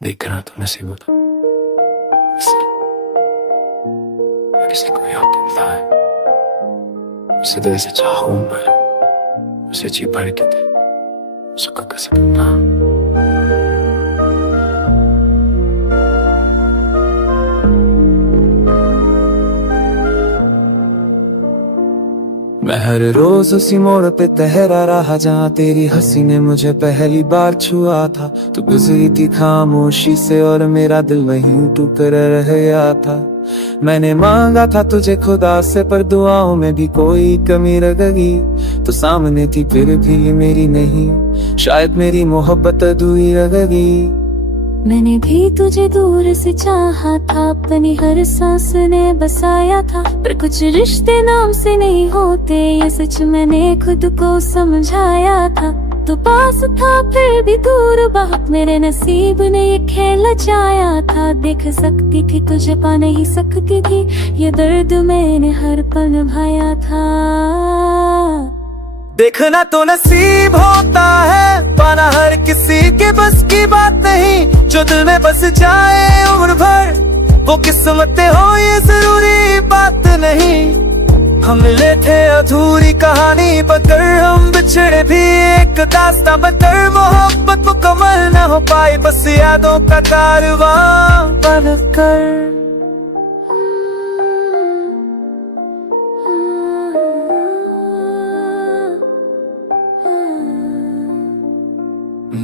देखना तो नसीब होता, किसी को याद दिलता है, उसे दिल से चाहूं मैं, उसे जी भर के दे सुख का सपना। मैं हर रोज उसी मोड़ पे ठहरा रहा जहाँ तेरी हंसी ने मुझे पहली बार छुआ था। तू गुजरी थी खामोशी से और मेरा दिल वहीं टूट रह गया था। मैंने मांगा था तुझे खुदा से, पर दुआओं में भी कोई कमी रह गई। तो सामने थी फिर भी मेरी नहीं, शायद मेरी मोहब्बत अधूरी रह गई। मैंने भी तुझे दूर से चाहा था, अपनी हर सांस ने बसाया था। पर कुछ रिश्ते नाम से नहीं होते, ये सच मैंने खुद को समझाया था। तू पास था फिर भी दूर बहुत, मेरे नसीब ने ये खेल रचाया था। देख सकती थी तुझे पा नहीं सकती थी, ये दर्द मैंने हर पल निभाया था। देखना तो नसीब होता है, पाना हर किसी के बस की बात नहीं। जो दिल में बस जाए उम्र भर, वो किस्मत हो ये जरूरी बात नहीं। हम मिले थे अधूरी कहानी बनकर, हम बिछड़े भी एक दास्तां बनकर। मोहब्बत मुकम्मल न हो पाई, बस यादों का कारवां बनकर।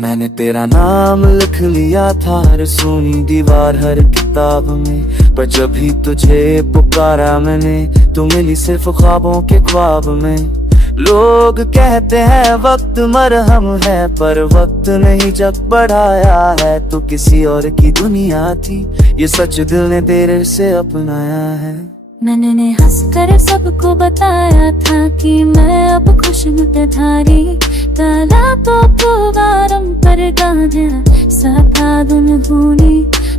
मैंने तेरा नाम लिख लिया था हर सोनी दीवार हर किताब में, पर जब भी तुझे पुकारा मैंने, तू मिली सिर्फ ख्वाबों के ख्वाब में। लोग कहते हैं वक्त मरहम है, पर वक्त नहीं जग बढ़ाया है। तू किसी और की दुनिया थी, ये सच दिल ने तेरे से अपनाया है। मैंने हंसकर सबको बताया था कि मैं अब खुशनुमारी ताला तो पुवारम पर गाना साथादुन हुनी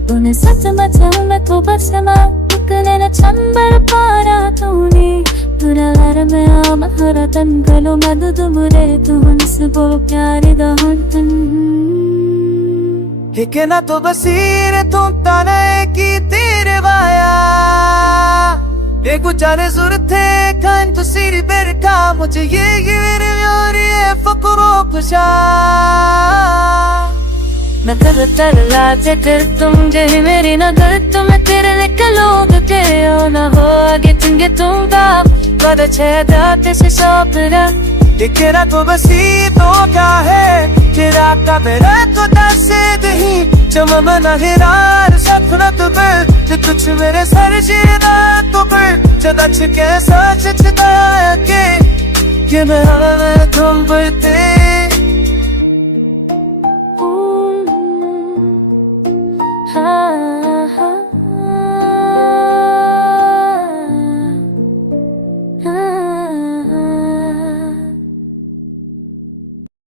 तुने सच मचाऊ मैं तो बसमा इकने न चंबर पारा तूने तुरार में आ महरतन गलो मदद मुरे तू हंस बो प्यारे दहन हिके तो बसीर तू ताने की तेरे वाया जाने जरूरत है खान तो सिरी बेरका मुझे ये मेरे और ये फकरो खुशा मैं कर लाते कर तुम जही मेरी नजर तुम्हें तेरे लेकर लोग के हो ना हो आगे तुंगे तुम बाप बड़ा छेदाते से सौपरा दिखेना तो बसी तो क्या है तेरा का मेरा तो दासे दही चमना हिरार सपना तो कर कुछ मेरे सर जीना तो कर जदा छिके सच चिता के ये मैं तुम पर